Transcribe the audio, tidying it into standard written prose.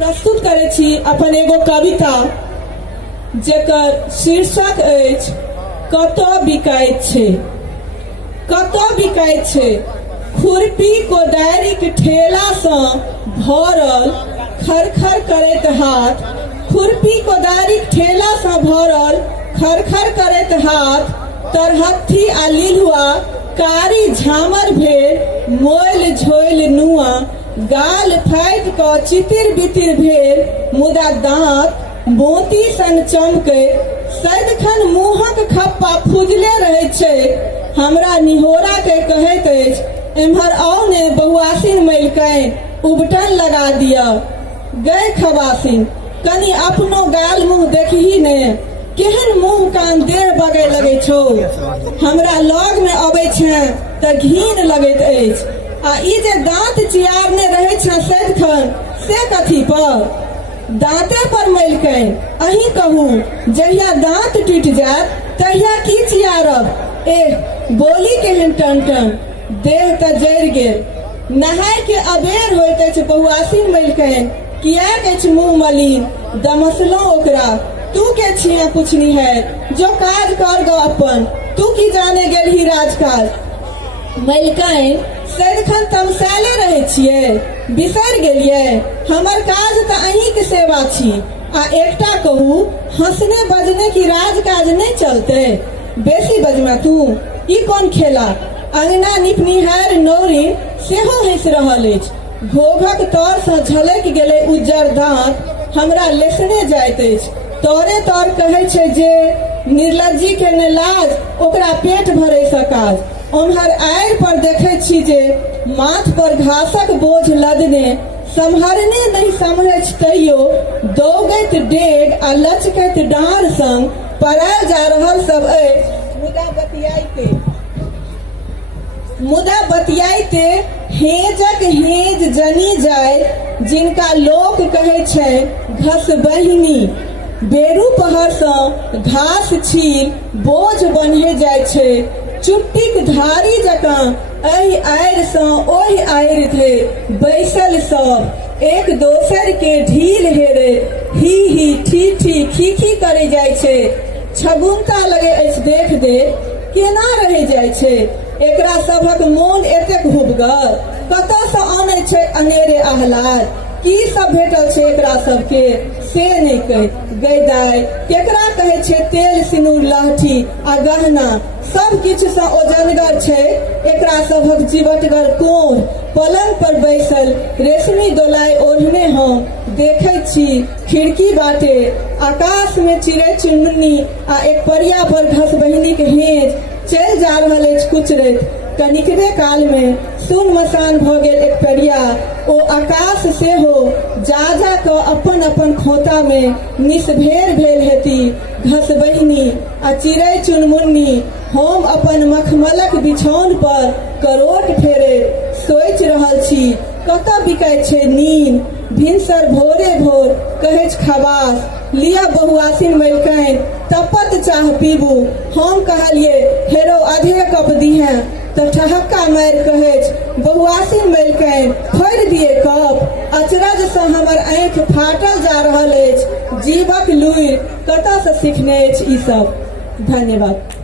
प्रस्तुत करे छी अपन एगो कविता जेकर शीर्षक अछि कतऽ बिकाइत छै। कतऽ बिकाइत छै खुरपी कोदारिक ठेला सँ भरल खरखर करैत हाथ, खुरपी कोदारिक ठेला सँ भरल खरखर करैत हाथ, तरहत्थी आ लिलुआ कारी झामर भेल मोइल झोइल नुआ, गाल फाटि कऽ चितिर बितिर भेल मुदा दाँत मोती सन चमकै, सदिखन मुँहक खप्पा फुजले रहैत छै। हमरा निहोरा के कहैत अछि एम्हर आउ ने बहुआसिन मलिकनि उबटन लगा दिअ। गै खबासिन कनि अपनो गाल मुँह देखही ने, केहन मुँह कान देह बगै लगे छौ। हमरा लग में अबै छै तऽ घिन लगैत अछि, आ ई जे दाँत चियारने रहै छै सदिखन से कथी पर? दाँते पर मलिकनि अहीं कहू, जहिया दाँत टूटि जायत तहिया की चियारब। एह बोली केहन टन, देह तऽ जरि गेल। नहाय के अबेर होइत अछि बहुआसिन मलिकनि, किएक अछि मुँह मलिन? दमसलहुँ ओकरा, तू के छिया पुछनी है, जो काज कर गो अपन, तू की जाने गेलही राजकाज। मलिकनि सदिखन तमसायले रहै छियै, बिसरि गेलियै? हमर काज तऽ अहींके सेवा छी। आ एकटा कहू, हंसने बजने की राजकाज नहि चलते? बेसी बजमा तू, ई कोन खेला? अंगना निपनिहार नौरिन सेहो हंसि रहल अछि। घोघक तर सँ झलकि गेलै उज्जर दाँत, हमरा लेसने जाइत अछि। तोरे तोर कहै छै जे निर्लज्जी के ने लाज, ओकरा पेट भरै सँ काज। ओम्हर आड़ि पर देखै छी जे माथ पर घासक बोझ लदने, सम्हरने नहीं सम्हरै तैयो दौगैत डेग आ लचकैत डाँड़ संग परायल जा रहल सब अछि। मुदा बतियाइते हेजक हेज जनी जाय, जिनका लोक कहै छै घस बहिनी। बेरू पहर सँ घास छील बोझ बन्हे जाइ छै, चुट्टीक धारी जकाँ एहि आड़ि सँ ओहि आड़ि धरि बैसल सब एक दोसर के ढील हेरे ही ही ठी ठी खी खी करे जाइ छै। छगुनता लगे अछि देख केना रहि जाइ छै। एकरा सभक मोन एतेक हुबगर, कतऽ सँ आनै छै अनेरे आह्लाद? की सब भेटल छै एकरा सबके से नहि कहि। गै दाइ केकरा कहै छै तेल सिनूर लहठी आ गहना, सब किछु सँ ओजनगर छै एकरा सभक जीवटगर कोढ़। पलंग पर बैसल रेशमी दोलाई ओढ़ने हम देखै छी खिड़की बाटे आकाश में चिड़ै चुनमुनी आ एक परिया पर घस बहिनी के हेज चलि जा रहल अछि कुचरैत। कनिकबे काल में सुन मसान भऽ गेल एक परिया, ओ आकाश सेहो जा जा कऽ अपन अपन खोता में निसभेर भेल हेती। घस बहिनी आ चिड़ै चुनमुन्नी हम अपन मखमलक बिछौन पर करोट फेरे सोचि रहल छी कतऽ बिकाइत छै नींद। भिनसर भोरे भोर कहै खबास, लिया बहुआसिन मलिकनि तपत चाह पीबू। हम कहलियै हेरो आधे कप दिहे, तऽ ठहक्का मारि कहै बहुआसिन मलिकनि फोड़ि दिए कप। अचरज सँ हमर आँखि फाटल जा रहल अछि, जीवक लुरि कतऽ सँ सिखने अछि ई सब। धन्यवाद।